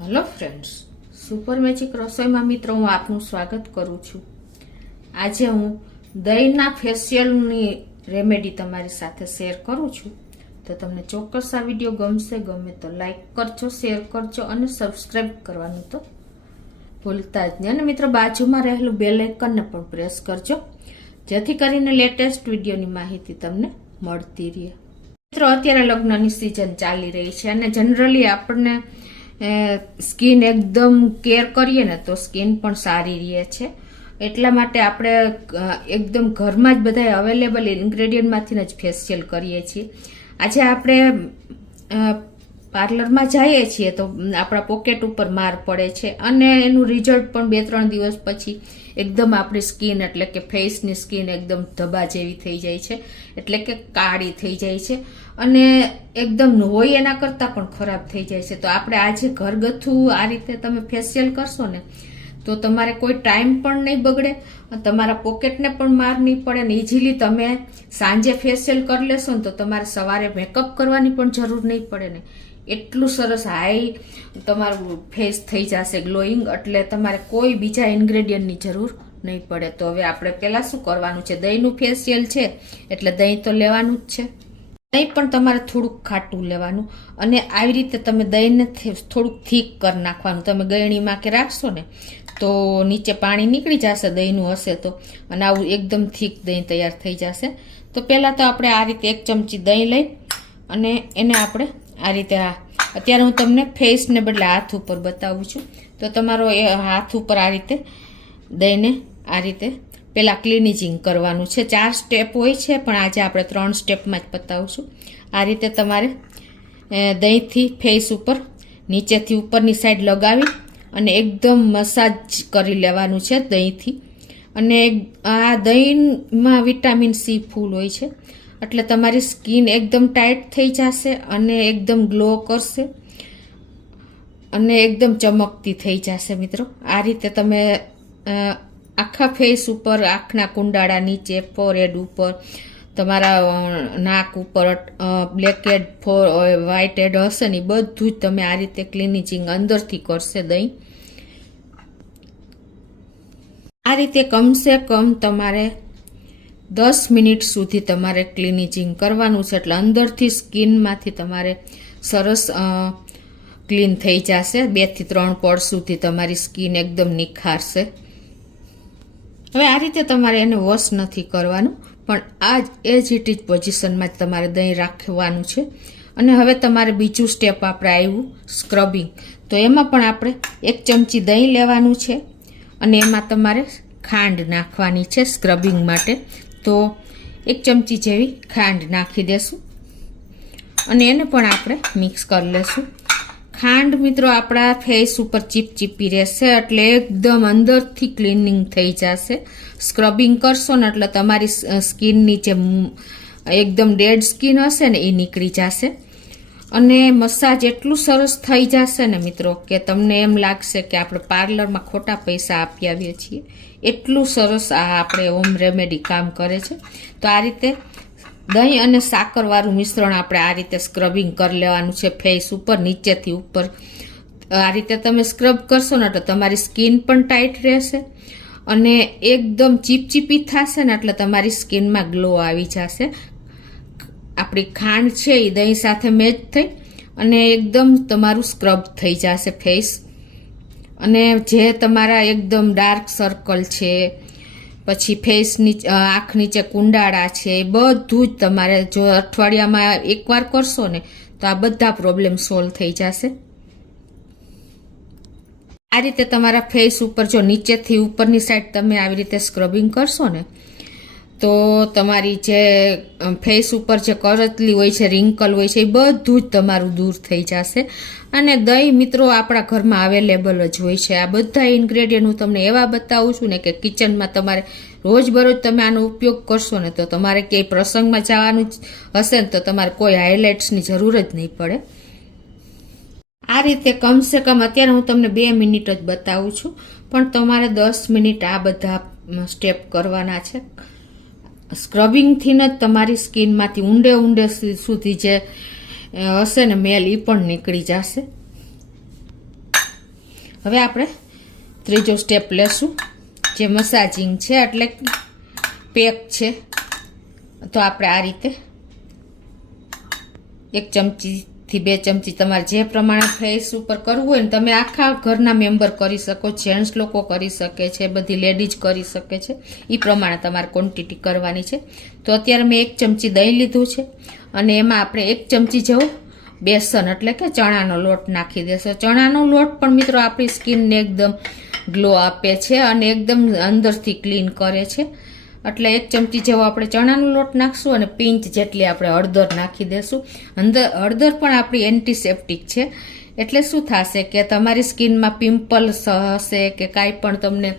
Hello friends, super magic રસોઈમાં મિત્રો હું આપનું સ્વાગત કરું છું. આજે હું દહીંના ફેશિયલની રેમેડી તમારી સાથે શેર કરું છું. તો તમને ચોક્કસ આ વિડીયો ગમશે. ગમે તો લાઈક કરજો, શેર કરજો અને સબસ્ક્રાઈબ કરવાનું તો ભૂલતા જ નહીં. અને મિત્રો બાજુમાં રહેલું બેલ આઇકનને પણ પ્રેસ કરજો, જેથી કરીને લેટેસ્ટ વિડીયોની માહિતી તમને મળતી રહે. મિત્રો અત્યારે લગ્નની સિઝન ચાલી રહી છે અને જનરલી આપણને સ્કિન એકદમ કેર કરીએ ને તો સ્કિન પણ સારી રહે છે. એટલા માટે આપણે એકદમ ઘરમાં જ બધા અવેલેબલ ઇન્ગ્રેડિયન્ટમાંથી જ ફેશિયલ કરીએ છીએ. આજે આપણે પાર્લરમાં જઈએ છીએ તો આપણા પોકેટ ઉપર માર પડે છે અને એનું રિઝલ્ટ પણ 2-3 દિવસ પછી એકદમ આપણી સ્કિન એટલે કે ફેસની સ્કિન એકદમ ધબા જેવી થઈ જાય છે, એટલે કે કાળી થઈ જાય છે અને એકદમ હોય એના કરતાં પણ ખરાબ થઈ જાય છે. તો આપણે આજે ઘરગથ્થુ આ રીતે તમે ફેશિયલ કરશો ને તો તમારે કોઈ ટાઈમ પણ નહીં બગડે, તમારા પોકેટને પણ માર નહીં પડે ને ઇઝીલી તમે સાંજે ફેશિયલ કરી લેશો ને તો તમારે સવારે મેકઅપ કરવાની પણ જરૂર નહીં પડે ને. એટલું સરસ હાઈ તમારું ફેસ થઈ જશે ગ્લોઈંગ, એટલે તમારે કોઈ બીજા ઇન્ગ્રેડિયન્ટની જરૂર નહીં પડે. તો હવે આપણે પહેલાં શું કરવાનું છે, દહીંનું ફેશિયલ છે એટલે દહીં તો લેવાનું જ છે. દહીં પણ તમારે થોડુંક ખાટું લેવાનું અને આવી રીતે તમે દહીંને થોડુંક થીક કરી નાખવાનું. તમે ગળણીમાં કે રાખશો ને તો નીચે પાણી નીકળી જશે દહીંનું હશે તો, અને આવું એકદમ થીક દહીં તૈયાર થઈ જશે. તો પહેલાં તો આપણે આ રીતે 1 ચમચી દહીં લઈ અને એને આપણે આ રીતે અત્યારે હું તમને ફેસને બદલે હાથ ઉપર બતાવું છું. તો તમારો એ હાથ ઉપર આ રીતે દહીંને આ રીતે પહેલાં ક્લિનિઝિંગ કરવાનું છે. 4 સ્ટેપ હોય છે પણ આજે આપણે 3 સ્ટેપમાં જ પતાવશું. આ રીતે તમારે દહીંથી ફેસ ઉપર નીચેથી ઉપરની સાઈડ લગાવી અને એકદમ મસાજ કરી લેવાનું છે દહીંથી. અને આ દહીંમાં વિટામિન સી ફૂલ હોય છે એટલે તમારી સ્કિન એકદમ ટાઈટ થઈ જશે અને એકદમ ગ્લો કરશે અને એકદમ ચમકતી થઈ જશે. મિત્રો આ રીતે તમે આખા ફેસ ઉપર, આંખના કુંડાળા નીચે, ફોરહેડ ઉપર, તમારા નાક ઉપર બ્લેક હેડ, વ્હાઇટ હેડ હશે ને બધું જ તમે આ રીતે ક્લિનિઝિંગ અંદરથી કરશે દહીં. આ રીતે કમસે કમ તમારે 10 મિનિટ સુધી તમારે ક્લિનિઝિંગ કરવાનું છે એટલે અંદરથી સ્કિનમાંથી તમારે સરસ ક્લીન થઈ જશે. 2 થી 3 પળ સુધી તમારી સ્કિન એકદમ નિખારશે. હવે આ રીતે તમારે એને વોશ નથી કરવાનું, પણ આ જ એઝ ઇટ ઇઝ પોઝિશનમાં જ તમારે દહીં રાખવાનું છે. અને હવે તમારે બીજું સ્ટેપ આપણે આવ્યું સ્ક્રબિંગ. તો એમાં પણ આપણે 1 ચમચી દહીં લેવાનું છે અને એમાં તમારે ખાંડ નાખવાની છે સ્ક્રબિંગ માટે. તો 1 ચમચી જેવી ખાંડ નાખી દેશું અને એને પણ આપણે મિક્સ કરી લેશું. ખાંડ મિત્રો આપણા ફેસ ઉપર ચીપચીપી રહેશે એટલે એકદમ અંદરથી ક્લિનિંગ થઈ જશે. સ્ક્રબિંગ કરશો ને એટલે તમારી સ્કિનની જે એકદમ ડેડ સ્કિન હશે ને એ નીકળી જશે અને મસાજ એટલું સરસ થઈ જશે ને મિત્રો કે તમને એમ લાગશે કે આપણે પાર્લરમાં ખોટા પૈસા આપી આવીએ છીએ. એટલું સરસ આ આપણે હોમ રેમેડી કામ કરે છે. તો આ રીતે દહીં અને સાકરવાળું મિશ્રણ આપણે આ રીતે સ્ક્રબિંગ કરી લેવાનું છે ફેસ ઉપર, નીચેથી ઉપર. આ રીતે તમે સ્ક્રબ કરશો ને તો તમારી સ્કિન પણ ટાઈટ રહેશે અને એકદમ ચીપચીપી થશે ને એટલે તમારી સ્કિનમાં ગ્લો આવી જશે. આપણી ખાંડ છે એ દહીં સાથે મેચ થઈ અને એકદમ તમારું સ્ક્રબ થઈ જશે ફેસ. અને જે તમારા એકદમ ડાર્ક સર્કલ છે, પછી ફેસની આંખ નીચે કુંડાળા છે, એ બધું જ તમારે જો અઠવાડિયામાં એકવાર કરશો ને તો આ બધા પ્રોબ્લેમ સોલ્વ થઈ જશે. આ રીતે તમારા ફેસ ઉપર જો નીચેથી ઉપરની સાઈડ તમે આવી રીતે સ્ક્રબિંગ કરશો ને તો તમારી જે ફેસ ઉપર જે કરચલી હોય છે, રિંકલ હોય છે, એ બધું જ તમારું દૂર થઈ જશે. અને દહીં મિત્રો આપણા ઘરમાં અવેલેબલ જ હોય છે. આ બધા ઇન્ગ્રેડિયન્ટ હું તમને એવા બતાવું છું ને કે કિચનમાં તમારે રોજબરોજ તમે આનો ઉપયોગ કરશો ને તો તમારે ક્યાંય પ્રસંગમાં જવાનું હશે ને તો તમારે કોઈ હાઇલાઇટ્સની જરૂર જ નહીં પડે. આ રીતે કમસે કમ અત્યારે હું તમને 2 મિનિટ જ બતાવું છું પણ તમારે 10 મિનિટ આ બધા સ્ટેપ કરવાના છે. સ્ક્રબિંગથી જ તમારી સ્કિનમાંથી ઊંડે સુધી જે હશે ને મેલ એ પણ નીકળી જશે. હવે આપણે ત્રીજો સ્ટેપ લેશું, જે મસાજિંગ છે એટલે પેક છે. તો આપણે આ રીતે 1 ચમચીથી 2 ચમચી તમારે જે પ્રમાણે ફેસ ઉપર કરવું હોય ને, તમે આખા ઘરના મેમ્બર કરી શકો, જેન્ટ્સ લોકો કરી શકે છે, બધી લેડીઝ કરી શકે છે. એ પ્રમાણે તમારે ક્વોન્ટિટી કરવાની છે. તો અત્યારે મેં 1 ચમચી દહીં લીધું છે અને એમાં આપણે 1 ચમચી જેવું બેસન એટલે કે ચણાનો લોટ નાખી દેશો. ચણાનો લોટ પણ મિત્રો આપણી સ્કિનને એકદમ ગ્લો આપે છે અને એકદમ અંદરથી ક્લીન કરે છે. એટલે 1 ચમચી જેવો આપણે ચણાનો લોટ નાખશું અને પિંચ જેટલી આપણે હળદર નાખી દેશું. હળદર પણ આપણી એન્ટીસેપ્ટિક છે. એટલે શું થશે કે તમારી સ્કિનમાં પિમ્પલ્સ હશે કે કાંઈ પણ તમને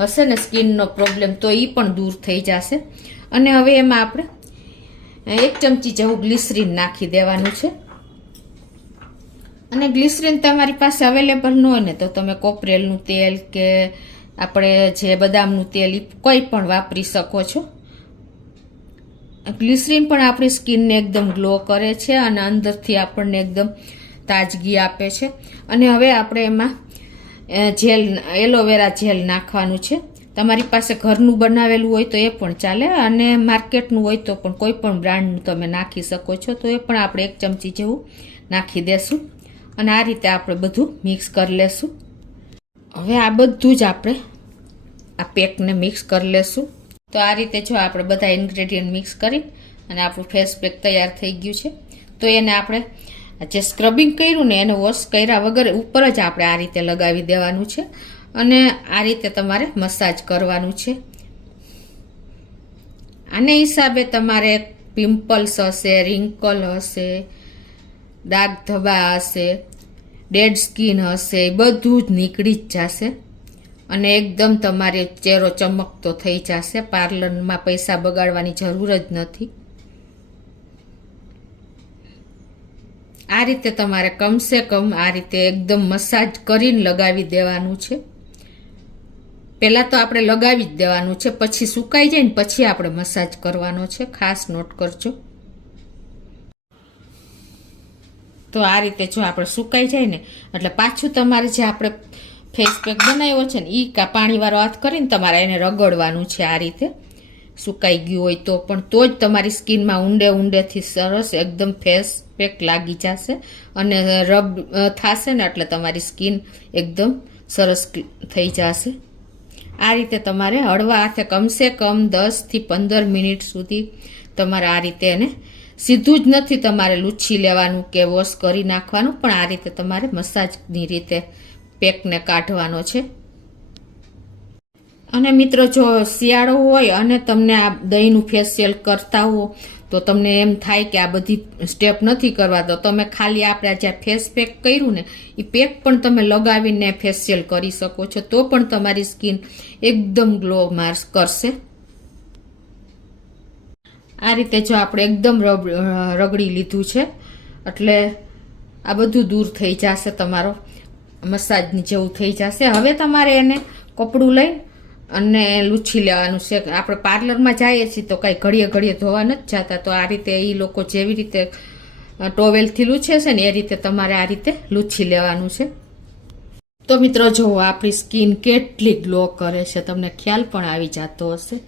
હશે ને સ્કિનનો પ્રોબ્લેમ, તો એ પણ દૂર થઈ જશે. અને હવે એમાં આપણે 1 ચમચી જેવું ગ્લિસરીન નાખી દેવાનું છે. અને ગ્લિસરીન તમારી પાસે અવેલેબલ ન હોય ને તો તમે કોપરેલનું તેલ કે આપણે જે બદામનું તેલ કોઈ પણ વાપરી શકો છો. ગ્લિસરીન પણ આપણી સ્કિનને એકદમ ગ્લો કરે છે અને અંદરથી આપણને એકદમ તાજગી આપે છે. અને હવે આપણે એમાં એલોવેરા જેલ નાખવાનું છે. તમારી પાસે ઘરનું બનાવેલું હોય તો એ પણ ચાલે અને માર્કેટનું હોય તો પણ કોઈ પણ બ્રાન્ડનું તમે નાખી શકો છો. તો એ પણ આપણે 1 ચમચી જેવું નાખી દેશું અને આ રીતે આપણે બધું મિક્સ કરી લેશું. હવે આ બધું જ આપણે આ પેકને મિક્સ કરી લેશું. તો આ રીતે જો આપણે બધા ઇન્ગ્રેડિયન્ટ મિક્સ કરી અને આપણું ફેસ પેક તૈયાર થઈ ગયું છે. તો એને આપણે જે સ્ક્રબિંગ કર્યું ને એને વોશ કર્યા વગર ઉપર જ આપણે આ રીતે લગાવી દેવાનું છે અને આ રીતે તમારે મસાજ કરવાનું છે. આને હિસાબે તમારે પિમ્પલ્સ હશે, રિંકલ હશે, ડાર્ક ધબ્બા હશે, ડેડ સ્કિન હશે, બધું જ નીકળી જ જશે અને એકદમ તમારે ચહેરો ચમકતો થઈ જશે. પાર્લરમાં પૈસા બગાડવાની જરૂર જ નથી. આ રીતે તમારે કમસે કમ આ રીતે એકદમ મસાજ કરીને લગાવી દેવાનું છે. પહેલાં તો આપણે લગાવી જ દેવાનું છે, પછી સુકાઈ જાય ને પછી આપણે મસાજ કરવાનો છે. ખાસ નોટ કરજો. તો આ રીતે જો આપણે સુકાઈ જાય ને એટલે પાછું તમારે જે આપણે ફેસ પેક બનાવ્યો છે ને એ પાણીવાળો હાથ કરીને તમારે એને રગડવાનું છે. આ રીતે સુકાઈ ગયું હોય તો પણ તો જ તમારી સ્કિનમાં ઊંડેથી સરસ એકદમ ફેસ પેક લાગી જશે અને રબ થશે ને એટલે તમારી સ્કિન એકદમ સરસ થઈ જશે. આ રીતે તમારે હળવા હાથે કમસે કમ 10 થી 15 મિનિટ સુધી તમારે આ રીતે એને સીધું જ નથી તમારે લૂછી લેવાનું કે વોશ કરી નાખવાનું, પણ આ રીતે તમારે મસાજની રીતે પેકને કાઢવાનો છે. અને મિત્રો જો શિયાળો હોય અને તમને આ દહીંનું ફેશિયલ કરતા હો તો તમને એમ થાય કે આ બધી સ્ટેપ નથી કરવા, તો તમે ખાલી આપણે જે ફેસ પેક કર્યું ને એ પેક પણ તમે લગાવીને ફેશિયલ કરી શકો છો. તો પણ તમારી સ્કિન એકદમ ગ્લો માર્સ કરશે. આ રીતે જો આપણે એકદમ રગડી લીધું છે એટલે આ બધું દૂર થઈ જશે, તમારો મસાજની જેવું થઈ જશે. હવે તમારે એને કપડું લઈ અને લૂછી લેવાનું છે. આપણે પાર્લરમાં જઈએ છીએ તો કાંઈ ઘડીએ ધોવા નથી જતા, તો આ રીતે એ લોકો જેવી રીતે ટોવેલથી લૂછે છે ને એ રીતે તમારે આ રીતે લૂછી લેવાનું છે. તો મિત્રો જુઓ આપણી સ્કિન કેટલી ગ્લો કરે છે, તમને ખ્યાલ પણ આવી જતો હશે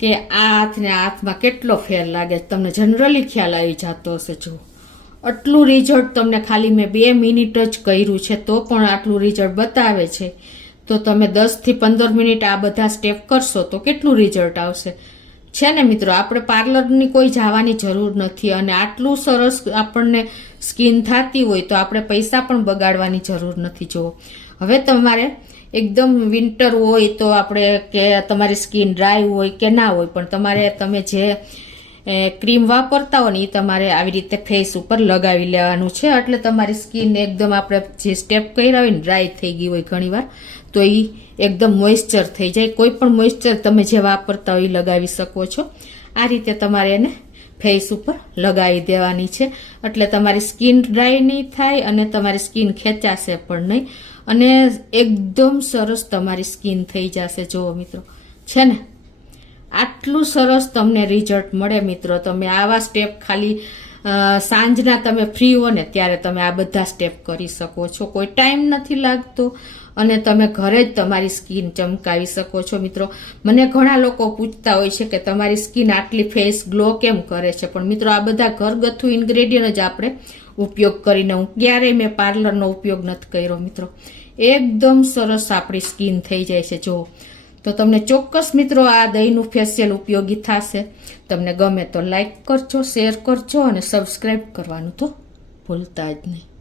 કે આ હાથને હાથમાં કેટલો ફેર લાગે. તમને જનરલી ખ્યાલ આવી જતો હશે. જુઓ આટલું રિઝલ્ટ તમને ખાલી મેં 2 મિનિટ જ કર્યું છે તો પણ આટલું રિઝલ્ટ બતાવે છે. તો તમે 10 થી 15 મિનિટ આ બધા સ્ટેપ કરશો તો કેટલું રિઝલ્ટ આવશે છે ને મિત્રો. આપણે પાર્લરની કોઈ જવાની જરૂર નથી અને આટલું સરસ આપણને સ્કિન થતી હોય તો આપણે પૈસા પણ બગાડવાની જરૂર નથી. જુઓ હવે તમારે એકદમ વિન્ટર હોય તો આપણે કે તમારી સ્કિન ડ્રાય હોય કે ના હોય પણ તમારે તમે જે ક્રીમ વાપરતા હોય ને એ તમારે આવી રીતે ફેસ ઉપર લગાવી લેવાનું છે. એટલે તમારી સ્કિન એકદમ આપણે જે સ્ટેપ કર્યા હોય ને ડ્રાય થઈ ગઈ હોય ઘણીવાર તો એ એકદમ મોઇશ્ચર થઈ જાય. કોઈ પણ મોઇશ્ચર તમે જે વાપરતા હોય એ લગાવી શકો છો. આ રીતે તમારે એને ફેસ ઉપર લગાવી દેવાની છે એટલે તમારી સ્કિન ડ્રાય નહીં થાય અને તમારી સ્કિન ખેંચાશે પણ નહીં અને એકદમ સરસ તમારી સ્કિન થઈ જશે. જુઓ મિત્રો છે ને આટલું સરસ તમને રિઝલ્ટ મળે મિત્રો. તમે આવા સ્ટેપ ખાલી સાંજના તમે ફ્રી હો ને ત્યારે તમે આ બધા સ્ટેપ કરી શકો છો. કોઈ ટાઈમ નથી લાગતો અને તમે ઘરે જ તમારી સ્કિન ચમકાવી શકો છો. મિત્રો, મને ઘણા લોકો પૂછતા હોય છે કે તમારી સ્કિન આટલી ફેસ ગ્લો કેમ કરે છે, પણ મિત્રો આ બધા ઘરગથ્થુ ઇન્ગ્રેડિયન્ટ જ આપણે ઉપયોગ કરીને, હું ક્યારેય મેં પાર્લરનો ઉપયોગ નથી કર્યો. મિત્રો, એકદમ સરસ આપણી સ્કિન થઈ જાય છે. જો તો તમને ચોક્કસ મિત્રો આ દહીંનું ફેશિયલ ઉપયોગી થશે. તમને ગમે તો લાઈક કરજો, શેર કરજો અને સબસ્ક્રાઈબ કરવાનું તો ભૂલતા જ નહીં.